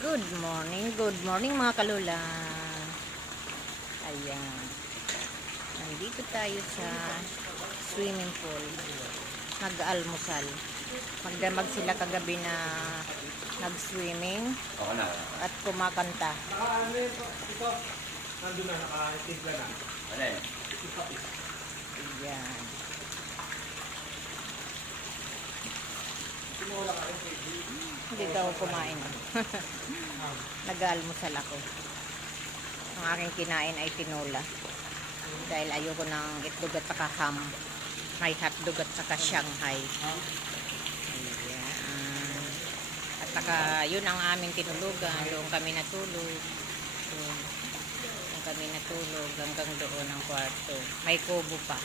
Good morning mga kalula. Ayan. Nandito tayo sa swimming pool. Nag-almusal. Magdamag sila kagabi na nag-swimming at kumakanta. Nandun na, nakatimpla na. Ano yun? Ayan. Hindi daw kumain. Nag-almusal ako. Ang aking kinain ay tinola. Dahil ayoko ng itlog at saka ham. May hotdog at saka Shanghai. Ayan. At saka yun ang aming tinulugan. Doon kami natulog. Doon kami natulog hanggang doon ang kwarto. May kubo pa.